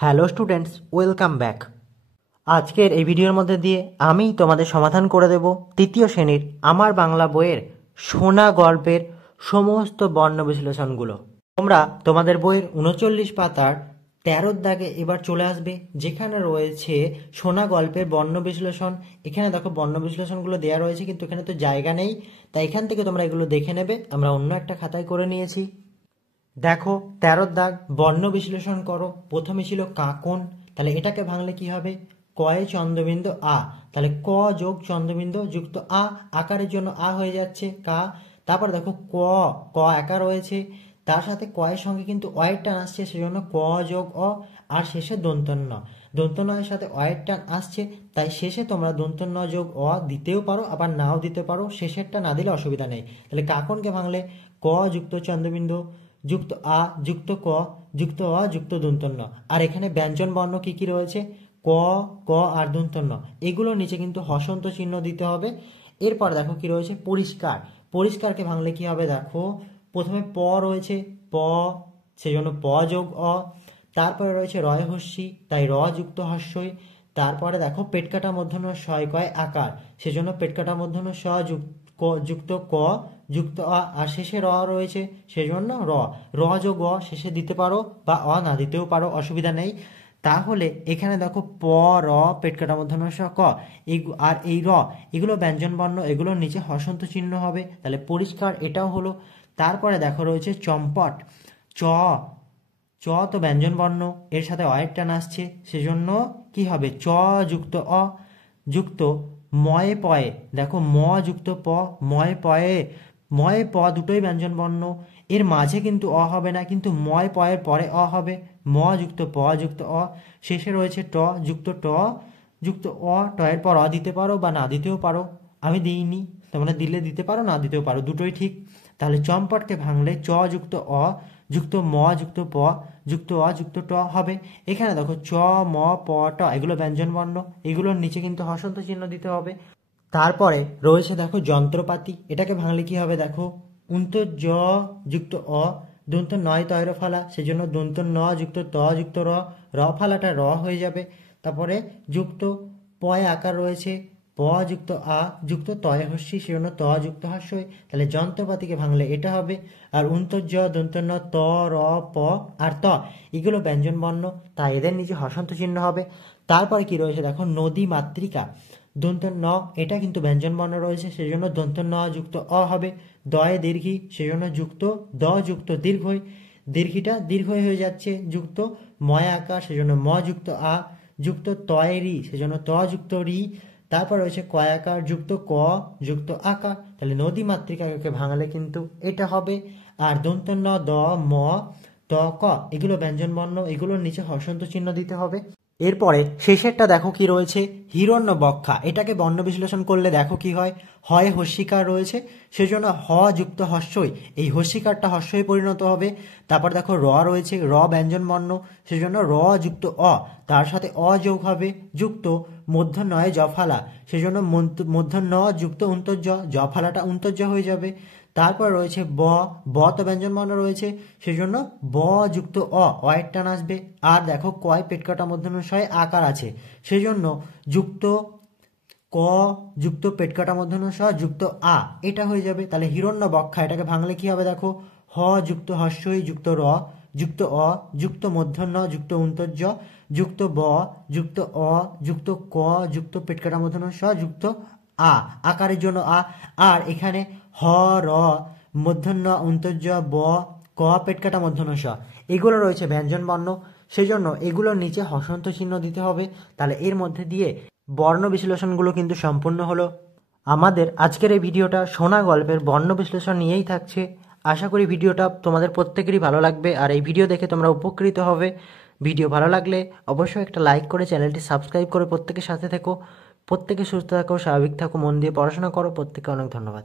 Hello students, welcome back. আজকের এই ভিডিওর মধ্যে দিয়ে আমি তোমাদের সমাধান করে দেব তৃতীয় শ্রেণীর আমার বাংলা বইয়ের সোনা গল্পের সমস্ত বর্ণ বিশ্লেষণগুলো। তোমরা তোমাদের বইয়ের 39 পাতার 13 দাগে এবার চলে আসবে, যেখানে রয়েছে সোনা গল্পের বর্ণ বিশ্লেষণ। এখানে দেখো বর্ণ বিশ্লেষণগুলো দেওয়া রয়েছে, কিন্তু এখানে তো জায়গা নেই, তাই এখান থেকে তোমরা এগুলো দেখে নেবে। আমরা অন্য একটা খাতায় করে নিয়েছি। দেখো 13 দাগ, বর্ণ বিশ্লেষণ করো। প্রথমে ছিল কাকন, তাহলে এটাকে ভাঙলে কি হবে? কয়ে চন্দ্রবিন্দু আ, তাহলে ক যোগ চন্দ্রবিন্দু যুক্ত আ, আকারের জন্য আ হয়ে যাচ্ছে কা। তারপর দেখো ক, ক একা রয়েছে, তার সাথে কয়ের সঙ্গে কিন্তু অয়ের টান আসছে, সেজন্য ক যোগ অ, আর শেষে দন্তন্য। দন্তন্যের সাথে অয়ের টান আসছে, তাই শেষে তোমরা দন্তন্য যোগ অ দিতেও পারো, আবার নাও দিতে পারো। শেষেরটা না দিলে অসুবিধা নেই। তাহলে কাকনকে ভাঙলে ক যুক্ত চন্দ্রবিন্দু যুক্ত আ যুক্ত ক যুক্ত অ যুক্ত দন্তন্য। আর এখানে ব্যঞ্জন বর্ণ কি কি রয়েছে? ক, ক আর দন্তন্য। এগুলোর নিচে কিন্তু হসন্ত চিহ্ন দিতে হবে। এরপর দেখো কি রয়েছে? পরিষ্কার। পরিষ্কারকে ভাঙলে কি হবে? দেখো প্রথমে প রয়েছে, প, সেজন্য প যোগ অ। তারপরে রয়েছে রয় হস্যি, তাই র যুক্ত হস্যই। তারপরে দেখো পেটকাটা মূর্ধন্য শয় কয় আকার, সেজন্য পেটকাটা মূর্ধন্য স যুক্ত ক যুক্ত অ, আর শেষে র রয়েছে, সেজন্য র। র যোগ অ শেষে দিতে পারো বা অ না দিতেও পারো, অসুবিধা নেই। তাহলে এখানে দেখো প, র, পেটকাটা মূর্ধন্য স ক, আর এই র, এগুলো ব্যঞ্জন বর্ণ, এগুলোর নিচে হসন্ত চিহ্ন হবে। তাহলে পরিষ্কার এটাও হলো। তারপরে দেখো রয়েছে চম্পট। চ, চ তো ব্যঞ্জন বর্ণ, এর সাথে অয়ের টান আসছে, সেজন্য কি হবে? চ যুক্ত অ যুক্ত ময়ে পয়ে। দেখো ম যুক্ত প, ময়ে পয়ে। ময়ে প দুটোই ব্যঞ্জন বর্ণ, এর মাঝে কিন্তু অ হবে না, কিন্তু ময় পয়ের পরে অ হবে। ম যুক্ত প যুক্ত অ, শেষে রয়েছে ট যুক্ত ট যুক্ত অ। ট এর পর অ দিতে পারো বা না দিতেও পারো, আমি দিইনি, তোমরা দিলে দিতে পারো, না দিতেও পারো, দুটোই ঠিক। তাহলে চম্পটকে ভাঙলে চ যুক্ত অ যুক্ত ম যুক্ত প যুক্ত অ যুক্ত ট হবে। এখানে দেখো চ, ম, প, ট এগুলো ব্যঞ্জন বর্ণ, এগুলোর নিচে কিন্তু হসন্ত চিহ্ন দিতে হবে। তারপরে রয়েছে দেখো যন্ত্রপাতি। এটাকে ভাঙলে কি হবে? দেখো উন্ত জ যুক্ত অ, দন্ত নয় তয়র ফালা, সেজন্য দন্ত ন যুক্ত ত যুক্ত র, র ফালাটা র হয়ে যাবে। তারপরে যুক্ত পয় আকার রয়েছে, প যুক্ত আ যুক্ত তয় হস্যি, সেজন্য ত যুক্ত হস্যই। তাহলে যন্ত্রপাতিকে ভাঙলে এটা হবে। আর উন্তর্য দন্তন্য ত, র, প আর ত, এগুলো ব্যঞ্জন বর্ণ, তাই এদের নিচে হসন্ত চিহ্ন হবে। তারপরে কি রয়েছে? দেখো নদী মাতৃকা। দন্ত ন, এটা কিন্তু ব্যঞ্জন বর্ণ রয়েছে, সেজন্য দন্ত ন যুক্ত অ হবে। দয়ে দীর্ঘি, সেজন্য যুক্ত দ যুক্ত দীর্ঘই। দীর্ঘিটা দীর্ঘই হয়ে যাচ্ছে, যুক্ত ময় আকার, সেজন্য ম যুক্ত আ যুক্ত তয়ে রি, সেজন্য ত যুক্ত রি। তারপর রয়েছে কয়াকার যুক্ত ক যুক্ত আকার। তাহলে নদী মাতৃকাকে ভাঙালে কিন্তু এটা হবে। আর দন্ত ন, দ, ম, ত, ক এগুলো ব্যঞ্জন বর্ণ, এগুলোর নিচে হসন্ত চিহ্ন দিতে হবে। এরপরে শেষেরটা দেখো কি রয়েছে? হিরণ্যবক্ষা। এটাকে বর্ণ বিশ্লেষণ করলে দেখো কি হয়? হয় হস্যিকার রয়েছে, সেজন্য হ যুক্ত হস্যই, এই হস্যিকারটা হস্যই পরিণত হবে। তারপর দেখো র রয়েছে, র ব্যঞ্জন বর্ণ, সেজন্য র যুক্ত অ, তার সাথে অ যোগ হবে, যুক্ত মূর্ধন্যয়ে জফালা, সেজন্য মূর্ধন্য যুক্ত উন্তর্য, জফালাটা উন্তর্য হয়ে যাবে। তারপর রয়েছে ব, ব তো ব্যঞ্জন বর্ণ রয়েছে, সেজন্য ব যুক্ত অ, অয়ের টান আসবে। আর দেখো কয় পেটকাটা মূর্ধন্যয় আকার আছে, সেজন্য যুক্ত ক যুক্ত পেটকাটা মূর্ধন্যয় যুক্ত আ, এটা হয়ে যাবে। তাহলে হিরণ্যবক্ষা, এটাকে ভাঙলে কি হবে? দেখো হ যুক্ত হস্যই যুক্ত র যুক্ত অ যুক্ত মূর্ধন্য যুক্ত উন্তর্য যুক্ত ব যুক্ত অ যুক্ত ক যুক্ত পেটকাটা মূর্ধন্যয় যুক্ত আ, আকারের জন্য আ। আর এখানে হ, র, মূর্ধন্য উন্তর্য ব, ক পেটকাটা মূর্ধন্য স, এগুলো রয়েছে ব্যঞ্জন বর্ণ, সেজন্য এগুলোর নিচে হসন্ত চিহ্ন দিতে হবে। তাহলে এর মধ্যে দিয়ে বর্ণ বিশ্লেষণগুলো কিন্তু সম্পূর্ণ হলো। আমাদের আজকের এই ভিডিওটা সোনা গল্পের বর্ণ বিশ্লেষণ নিয়েই থাকছে। আশা করি ভিডিওটা তোমাদের প্রত্যেকেরই ভালো লাগবে, আর এই ভিডিও দেখে তোমরা উপকৃত হবে। ভিডিও ভালো লাগলে অবশ্যই একটা লাইক করে চ্যানেলটি সাবস্ক্রাইব করে প্রত্যেকের সাথে থেকো। প্রত্যেকে সুস্থ থাকো, স্বাভাবিক থাকো, মন দিয়ে পড়াশোনা করো। প্রত্যেকে অনেক ধন্যবাদ।